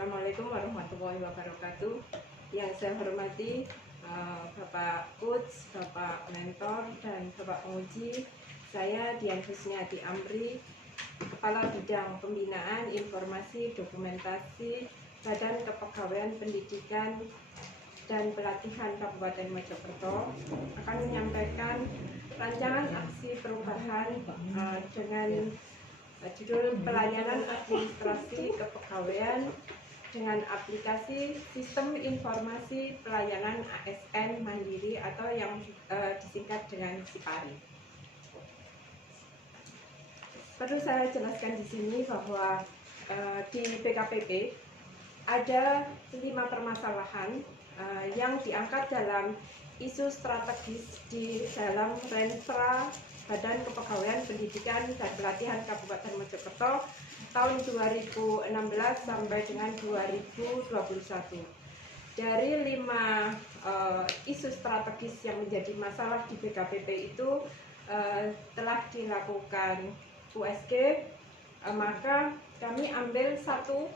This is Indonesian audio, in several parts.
Assalamualaikum warahmatullahi wabarakatuh. Yang saya hormati Bapak Coach, Bapak Mentor, dan Bapak Penguji. Saya Dian Husniati Amri, Kepala Bidang Pembinaan Informasi Dokumentasi Badan Kepegawaian Pendidikan dan Pelatihan Kabupaten Mojokerto, akan menyampaikan rancangan aksi perubahan dengan judul Pelayanan Administrasi Kepegawaian dengan aplikasi Sistem Informasi Pelayanan ASN Mandiri atau yang disingkat dengan SIPARI. Perlu saya jelaskan di sini bahwa di BKPP ada 5 permasalahan yang diangkat dalam isu strategis di dalam Rentra Badan Kepegawaian Pendidikan dan Pelatihan Kabupaten Mojokerto tahun 2016 sampai dengan 2021. Dari 5 isu strategis yang menjadi masalah di BKPP itu telah dilakukan USG, maka kami ambil satu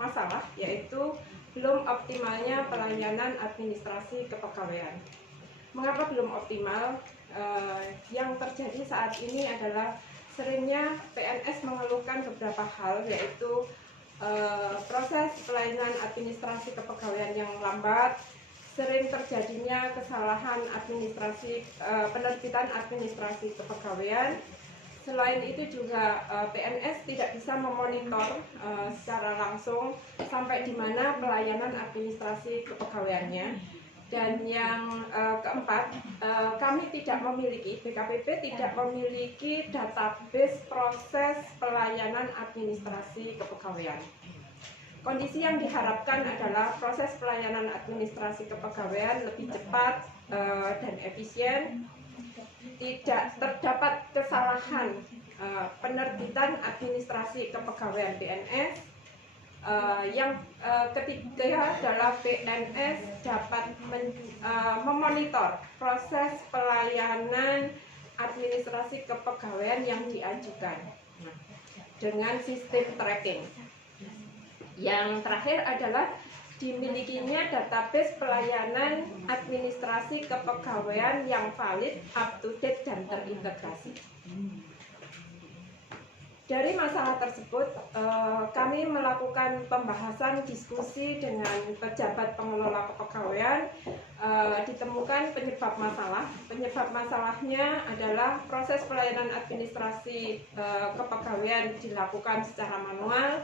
masalah, yaitu belum optimalnya pelayanan administrasi kepegawaian. Mengapa belum optimal? Yang terjadi saat ini adalah seringnya PNS mengeluhkan beberapa hal, yaitu proses pelayanan administrasi kepegawaian yang lambat, sering terjadinya kesalahan administrasi penerbitan administrasi kepegawaian. Selain itu juga PNS tidak bisa memonitor secara langsung sampai di mana pelayanan administrasi kepegawaiannya. Dan yang keempat, kami tidak memiliki, BKPP tidak memiliki database proses pelayanan administrasi kepegawaian. Kondisi yang diharapkan adalah proses pelayanan administrasi kepegawaian lebih cepat dan efisien, tidak terdapat kesalahan penerbitan administrasi kepegawaian PNS. Yang ketiga adalah PNS dapat memonitor proses pelayanan administrasi kepegawaian yang diajukan dengan sistem tracking. Yang terakhir adalah dimilikinya database pelayanan administrasi kepegawaian yang valid, up to date, dan terintegrasi. Dari masalah tersebut, kami melakukan pembahasan diskusi dengan pejabat pengelola kepegawaian. Ditemukan penyebab masalah. Penyebab masalahnya adalah proses pelayanan administrasi kepegawaian dilakukan secara manual.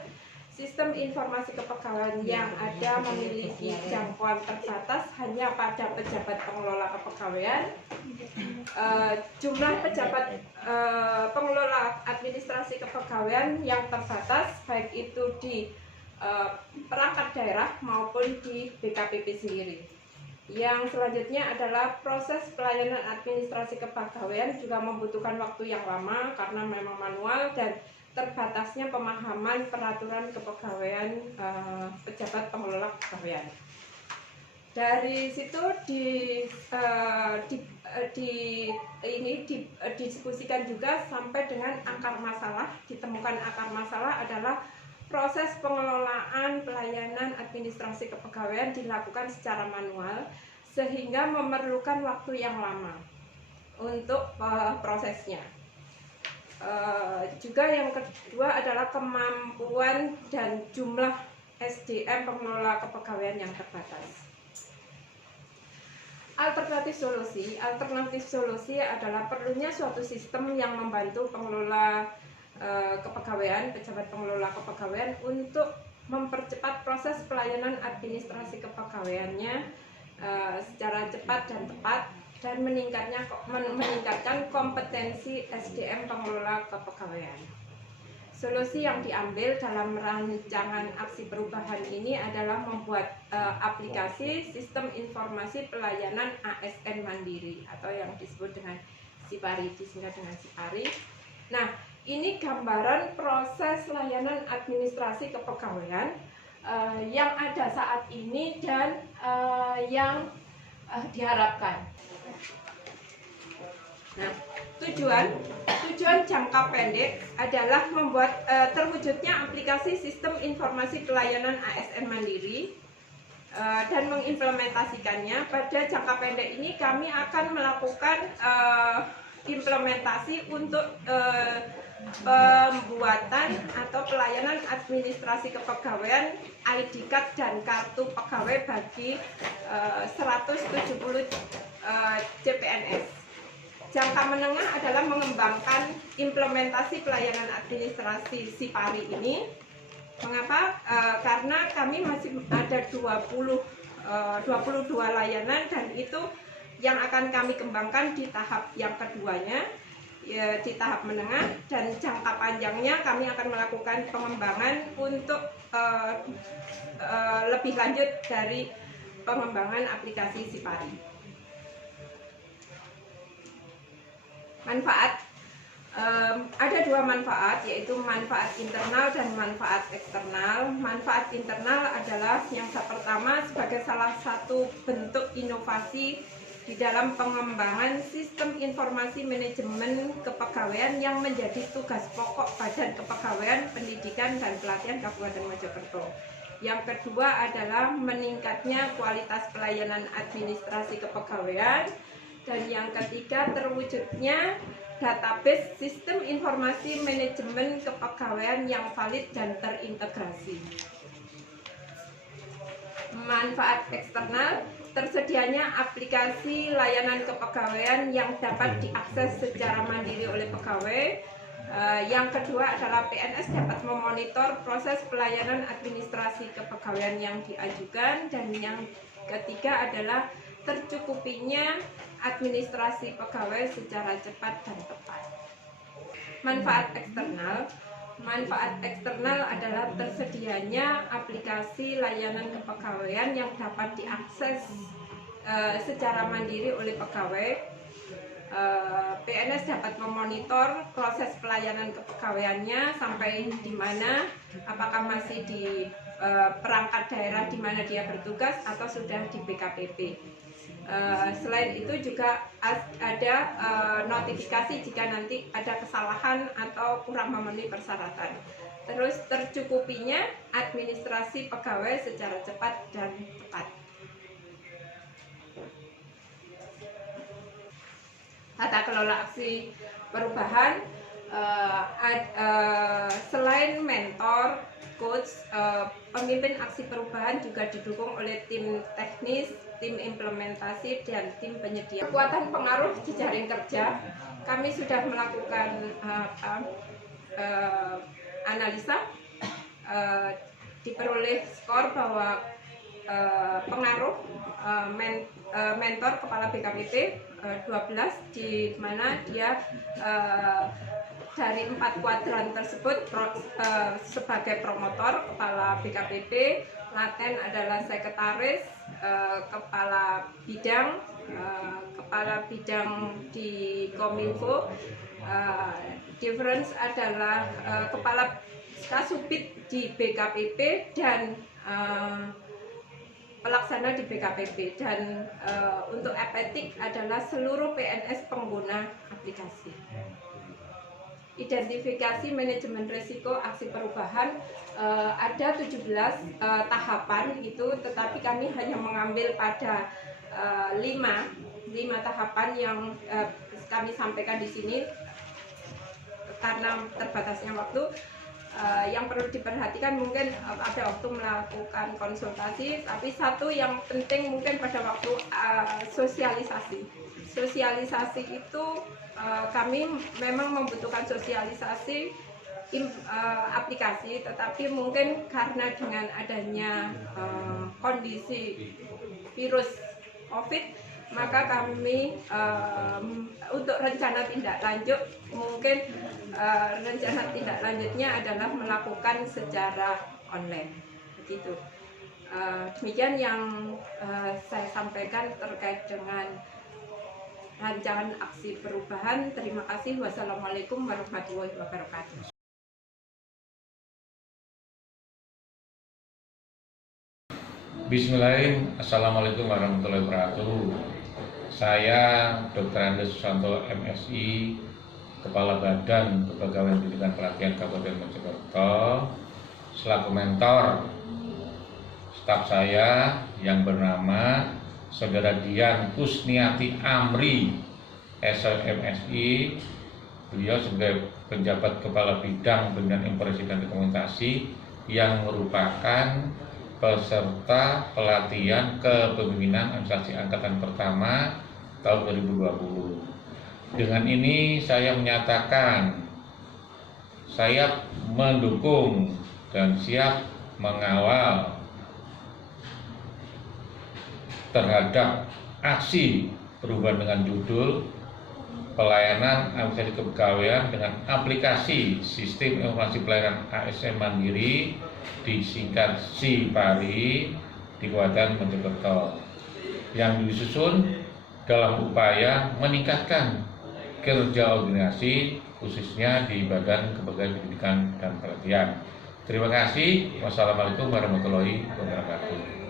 Sistem informasi kepegawaian yang ada memiliki jangkauan terbatas hanya pada pejabat pengelola kepegawaian. Jumlah pejabat pengelola administrasi kepegawaian yang terbatas, baik itu di perangkat daerah maupun di BKPP sendiri. Yang selanjutnya adalah proses pelayanan administrasi kepegawaian juga membutuhkan waktu yang lama karena memang manual dan terbatasnya pemahaman peraturan kepegawaian pejabat pengelola kepegawaian. Dari situ didiskusikan juga sampai dengan akar masalah. Ditemukan akar masalah adalah proses pengelolaan pelayanan administrasi kepegawaian dilakukan secara manual sehingga memerlukan waktu yang lama untuk prosesnya. Juga yang kedua adalah kemampuan dan jumlah SDM pengelola kepegawaian yang terbatas. Alternatif solusi adalah perlunya suatu sistem yang membantu pengelola kepegawaian, pejabat pengelola kepegawaian untuk mempercepat proses pelayanan administrasi kepegawaiannya secara cepat dan tepat, dan meningkatkan kompetensi SDM pengelola kepegawaian. Solusi yang diambil dalam rancangan aksi perubahan ini adalah membuat aplikasi Sistem Informasi Pelayanan ASN Mandiri atau yang disebut dengan SIPARI, disingkat dengan SIPARI. Nah, ini gambaran proses layanan administrasi kepegawaian yang ada saat ini dan yang diharapkan. Nah, tujuan jangka pendek adalah membuat terwujudnya aplikasi sistem informasi pelayanan ASN Mandiri dan mengimplementasikannya. Pada jangka pendek ini kami akan melakukan implementasi untuk pembuatan atau pelayanan administrasi kepegawaian ID card dan kartu pegawai bagi 170 CPNS. Jangka menengah adalah mengembangkan implementasi pelayanan administrasi Sipari ini. Mengapa? Karena kami masih ada 22 layanan, dan itu yang akan kami kembangkan di tahap yang keduanya, ya, di tahap menengah, dan jangka panjangnya kami akan melakukan pengembangan untuk lebih lanjut dari pengembangan aplikasi Sipari. Manfaat, ada dua manfaat, yaitu manfaat internal dan manfaat eksternal. Manfaat internal adalah yang pertama sebagai salah satu bentuk inovasi di dalam pengembangan sistem informasi manajemen kepegawaian yang menjadi tugas pokok Badan Kepegawaian Pendidikan dan Pelatihan Kabupaten Mojokerto. Yang kedua adalah meningkatnya kualitas pelayanan administrasi kepegawaian. Dan yang ketiga, terwujudnya database sistem informasi manajemen kepegawaian yang valid dan terintegrasi. Manfaat eksternal, tersedianya aplikasi layanan kepegawaian yang dapat diakses secara mandiri oleh pegawai. Yang kedua adalah PNS dapat memonitor proses pelayanan administrasi kepegawaian yang diajukan. Dan yang ketiga adalah tercukupinya administrasi pegawai secara cepat dan tepat. Manfaat eksternal adalah tersedianya aplikasi layanan kepegawaian yang dapat diakses secara mandiri oleh pegawai. PNS dapat memonitor proses pelayanan kepegawaiannya sampai di mana, apakah masih di perangkat daerah di mana dia bertugas atau sudah di BKPP. Selain itu juga ada notifikasi jika nanti ada kesalahan atau kurang memenuhi persyaratan. Terus tercukupinya administrasi pegawai secara cepat dan tepat. Tata kelola aksi perubahan, selain mentor, coach, pemimpin aksi perubahan juga didukung oleh tim teknis, tim implementasi, dan tim penyedia. Kekuatan pengaruh jejaring kerja, kami sudah melakukan analisa, diperoleh skor bahwa pengaruh mentor kepala BKPP 12, di mana dia dari 4 kuadran tersebut sebagai promotor kepala BKPP, Laten adalah sekretaris, kepala bidang di Kominfo, Difference adalah kepala Kasubit di BKPP dan pelaksana di BKPP, dan untuk epetik adalah seluruh PNS pengguna aplikasi. Identifikasi manajemen risiko aksi perubahan, ada 17 tahapan itu, tetapi kami hanya mengambil pada 5 tahapan yang kami sampaikan di sini karena terbatasnya waktu. Yang perlu diperhatikan mungkin ada waktu melakukan konsultasi, tapi satu yang penting mungkin pada waktu sosialisasi itu kami memang membutuhkan sosialisasi aplikasi, tetapi mungkin karena dengan adanya kondisi virus COVID, maka kami untuk rencana tindak lanjut mungkin rencana tindak lanjutnya adalah melakukan secara online, begitu. Demikian yang saya sampaikan terkait dengan rancangan aksi perubahan. Terima kasih. Wassalamualaikum warahmatullahi wabarakatuh. Bismillahirrahmanirrahim. Assalamualaikum warahmatullahi wabarakatuh. Saya Dr. Andes Susanto MSI, Kepala Badan Kepegawaian Pendidikan Pelatihan Kabupaten Mojokerto, selaku mentor staf saya yang bernama Saudara Dian Kusniati Amri, SMSI. Beliau sebagai penjabat Kepala Bidang Pembinaan Informasi dan Komunikasi yang merupakan peserta pelatihan kepemimpinan administrasi angkatan pertama tahun 2020. Dengan ini saya menyatakan saya mendukung dan siap mengawal terhadap aksi perubahan dengan judul pelayanan administrasi kepegawaian dengan aplikasi sistem informasi pelayanan ASN Mandiri, disingkat SIPARI, di Kabupaten Mojokerto, yang disusun dalam upaya meningkatkan kerja organisasi khususnya di Badan Kepegawaian Pendidikan dan Pelatihan. Terima kasih. Wassalamualaikum warahmatullahi wabarakatuh.